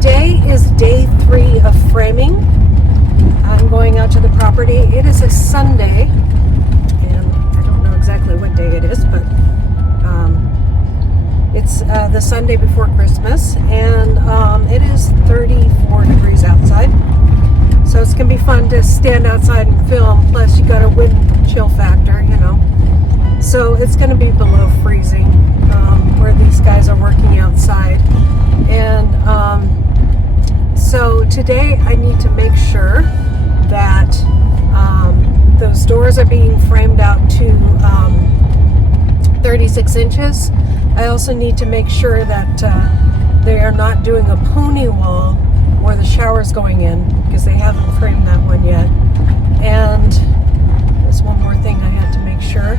Today is day 3 of framing. I'm going out to the property. It is a Sunday, and I don't know exactly what day it is, but it's the Sunday before Christmas, and it is 34 degrees outside. So it's going to be fun to stand outside and film, plus you got a wind chill factor, you know. So it's going to be below freezing where these guys are working outside. And so today I need to make sure that those doors are being framed out to 36 inches. I also need to make sure that they are not doing a pony wall where the shower's going in, because they haven't framed that one yet. And there's one more thing I had to make sure.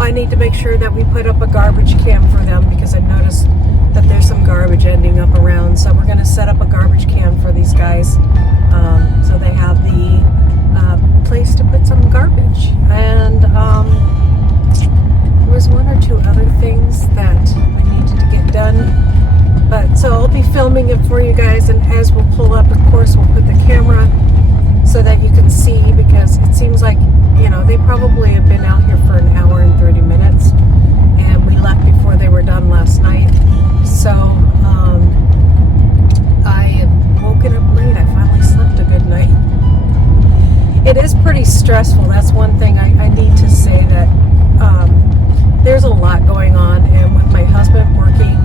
I need to make sure that we put up a garbage can for them, because I noticed that there's some garbage ending up around. So we're going to set up a garbage can for these guys, so they have the place to put some garbage. And there was one or two other things that I needed to get done. But so I'll be filming it for you guys, and as we'll pull up, of course, we'll put the camera so that you can see, because it seems like, you know, they probably have been out here for an hour and 30 minutes, and we left before they were done last night. So I have woken up late. I finally slept a good night. It is pretty stressful. That's one thing I need to say, that there's a lot going on, and with my husband working,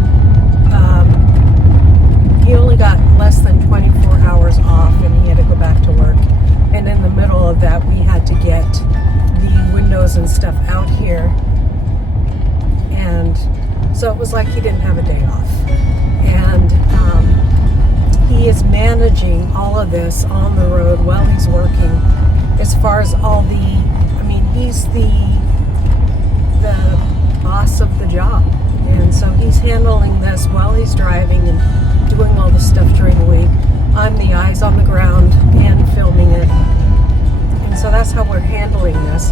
he only got less than 24 hours off, and he had to go back to work. And in the middle of that, we had to get the windows and stuff out here. And so it was like he didn't have a day off. And he is managing all of this on the road while he's working. As far as all the, I mean, he's the boss of the job. And so he's handling this while he's driving and doing all the stuff during the week. I'm the eyes on the ground and filming it. And so that's how we're handling this.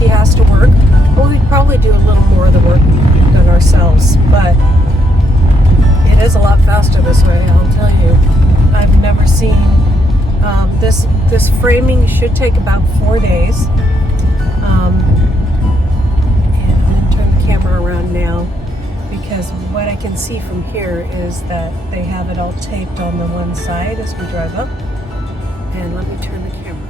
He has to work. Well, we'd probably do a little more of the work than ourselves, but it is a lot faster this way, I'll tell you. I've never seen this framing should take about 4 days. And I'm going to turn the camera around now, because what I can see from here is that they have it all taped on the one side as we drive up. And let me turn the camera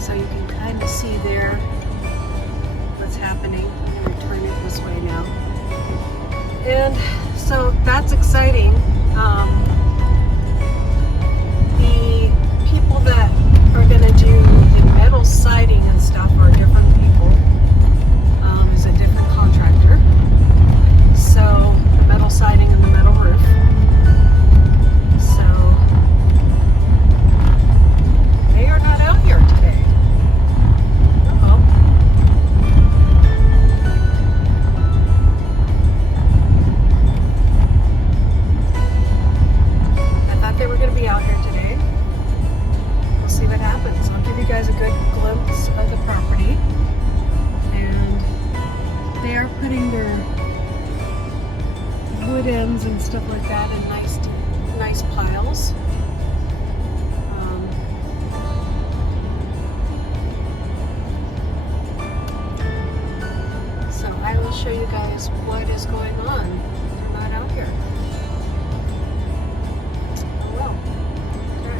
so you can kind of see there what's happening. I'm going to turn it this way now. And so that's exciting. The people that are going to do the metal siding and stuff are different people. Is a different contractor. So the metal siding and the metal roof. So they are not out here today. Uh-oh. I thought they were going to be out here today. We'll see what happens. I'll give you guys a good glimpse of the property. And they are putting their wood ends and stuff like that in nice piles. So I will show you guys what is going on. They're not out here. Oh well. Okay.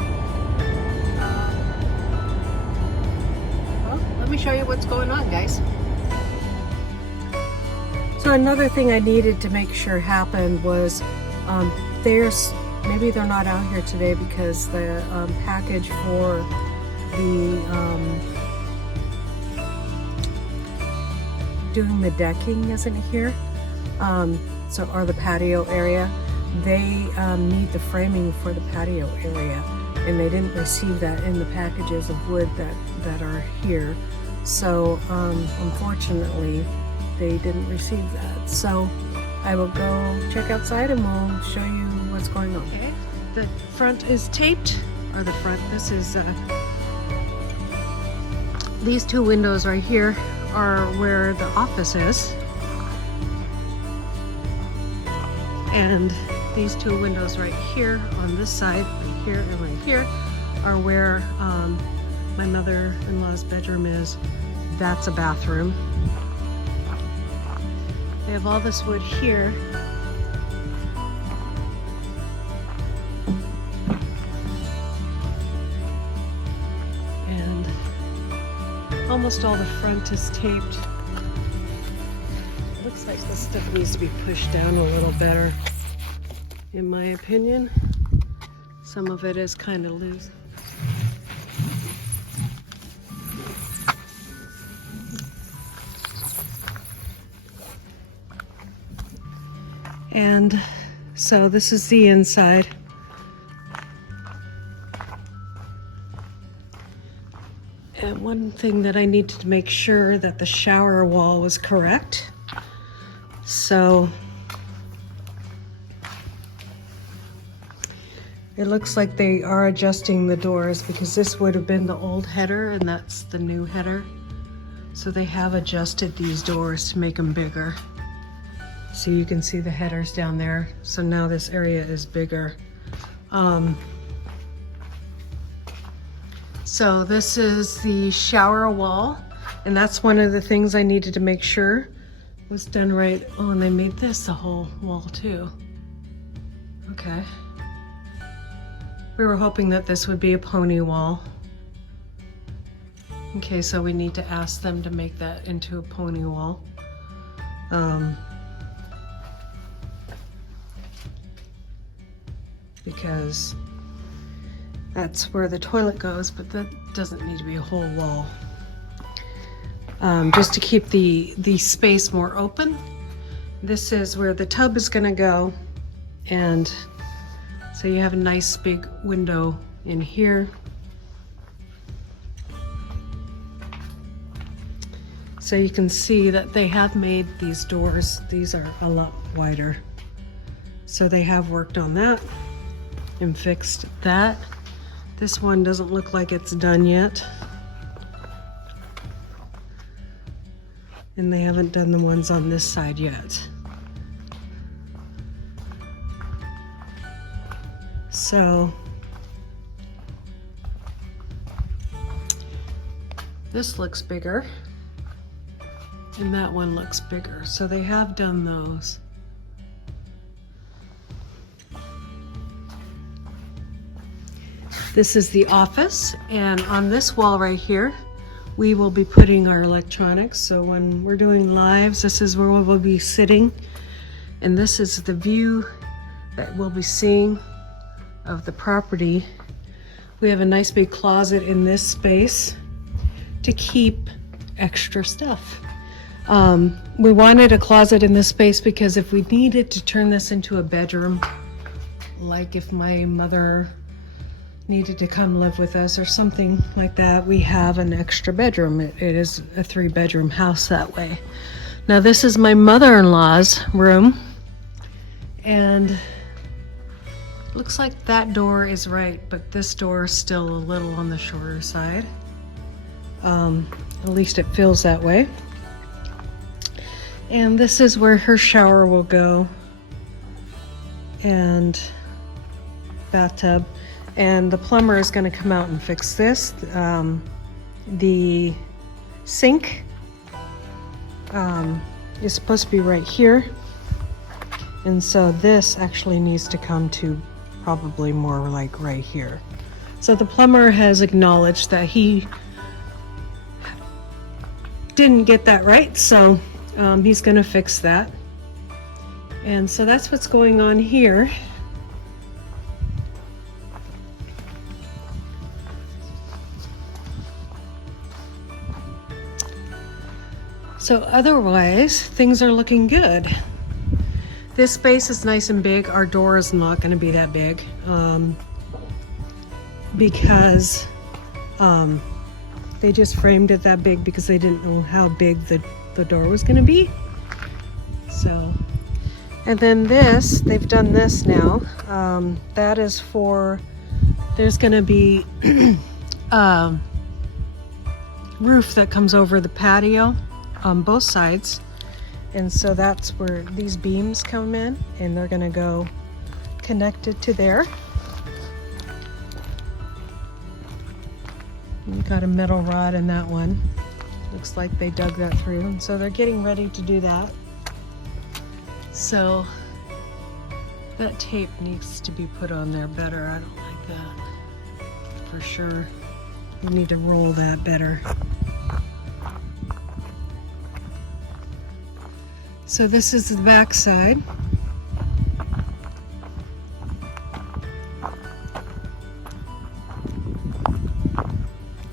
Well, let me show you what's going on, guys. So another thing I needed to make sure happened was maybe they're not out here today because the package for the doing the decking isn't here, or the patio area. They need the framing for the patio area, and they didn't receive that in the packages of wood that are here. So unfortunately, they didn't receive that. So I will go check outside and we'll show you what's going on. Okay, the front is taped, or the front, this is, these two windows right here are where the office is. And these two windows right here on this side, right here and right here, are where my mother-in-law's bedroom is. That's a bathroom. They have all this wood here. And almost all the front is taped. It looks like this stuff needs to be pushed down a little better, in my opinion. Some of it is kind of loose. And so this is the inside. And one thing that I needed to make sure that the shower wall was correct. So it looks like they are adjusting the doors, because this would have been the old header and that's the new header. So they have adjusted these doors to make them bigger. So you can see the headers down there. So now this area is bigger. So this is the shower wall, and that's one of the things I needed to make sure was done right. Oh, and they made this a whole wall too. Okay. We were hoping that this would be a pony wall. Okay, so we need to ask them to make that into a pony wall. Because that's where the toilet goes, but that doesn't need to be a whole wall. Just to keep the space more open. This is where the tub is gonna go, and so you have a nice big window in here. So you can see that they have made these doors, these are a lot wider. So they have worked on that and fixed that. This one doesn't look like it's done yet. And they haven't done the ones on this side yet. So this looks bigger and that one looks bigger. So they have done those. This is the office, and on this wall right here, we will be putting our electronics. So when we're doing lives, this is where we'll be sitting. And this is the view that we'll be seeing of the property. We have a nice big closet in this space to keep extra stuff. We wanted a closet in this space because if we needed to turn this into a bedroom, like if my mother needed to come live with us or something like that, we have an extra bedroom. It is a 3-bedroom house that way. Now this is my mother-in-law's room, and it looks like that door is right, but this door is still a little on the shorter side. At least it feels that way. And this is where her shower will go, and bathtub. And the plumber is going to come out and fix this. The sink is supposed to be right here. And so this actually needs to come to probably more like right here. So the plumber has acknowledged that he didn't get that right. So he's going to fix that. And so that's what's going on here. So otherwise, things are looking good. This space is nice and big. Our door is not going to be that big because they just framed it that big because they didn't know how big the door was going to be. So, and then this, they've done this now. That is for, there's going to be roof that comes over the patio on both sides, And so that's where these beams come in, and they're gonna go connected to there. You've got a metal rod in that one. Looks like they dug that through, and so they're getting ready to do that. So that tape needs to be put on there better. I don't like that for sure. You need to roll that better. So this is the back side.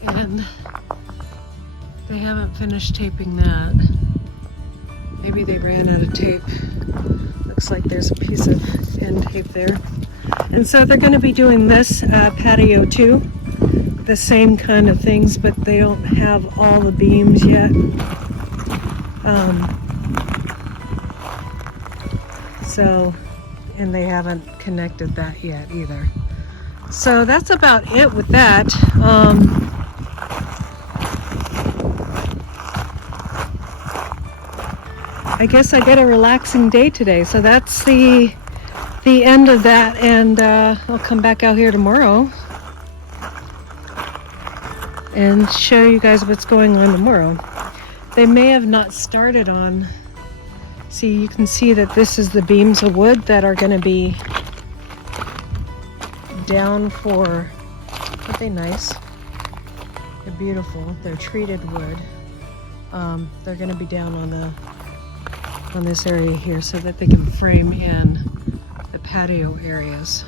And they haven't finished taping that. Maybe they ran out of tape. Looks like there's a piece of end tape there. And so they're going to be doing this patio too. The same kind of things, but they don't have all the beams yet. And they haven't connected that yet either. So that's about it with that. I guess I get a relaxing day today, so that's the end of that, and I'll come back out here tomorrow and show you guys what's going on tomorrow. They may have not started on, see, you can see that this is the beams of wood that are going to be down for, aren't they nice? They're beautiful. They're treated wood. They're going to be down on this area here so that they can frame in the patio areas.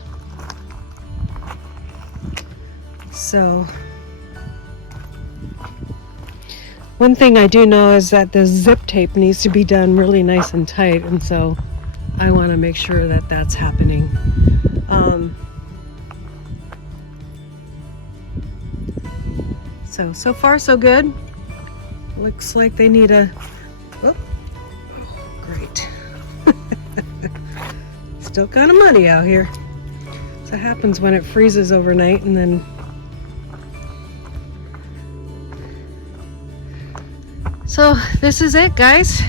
So one thing I do know is that the zip tape needs to be done really nice and tight, and so I want to make sure that that's happening. So far so good. Looks like they need a, oh, great. Still kind of muddy out here. So it happens when it freezes overnight, and then so this is it, guys. I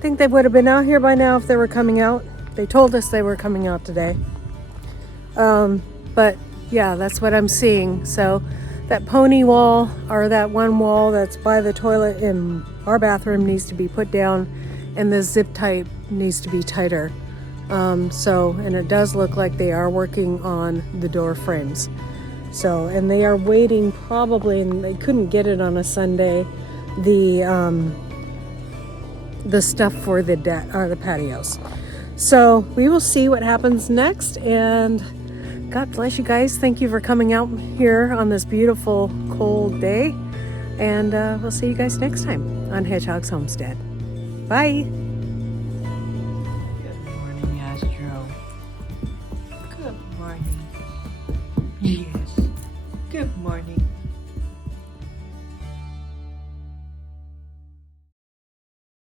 think they would have been out here by now if they were coming out. They told us they were coming out today. But yeah, that's what I'm seeing. So that pony wall, or that one wall that's by the toilet in our bathroom, needs to be put down, and the zip tie needs to be tighter. And it does look like they are working on the door frames. So, and they are waiting probably, and they couldn't get it on a Sunday, the stuff for the patios. So we will see what happens next, and God bless you guys. Thank you for coming out here on this beautiful cold day, and we'll see you guys next time on Hedgehog's Homestead. Bye.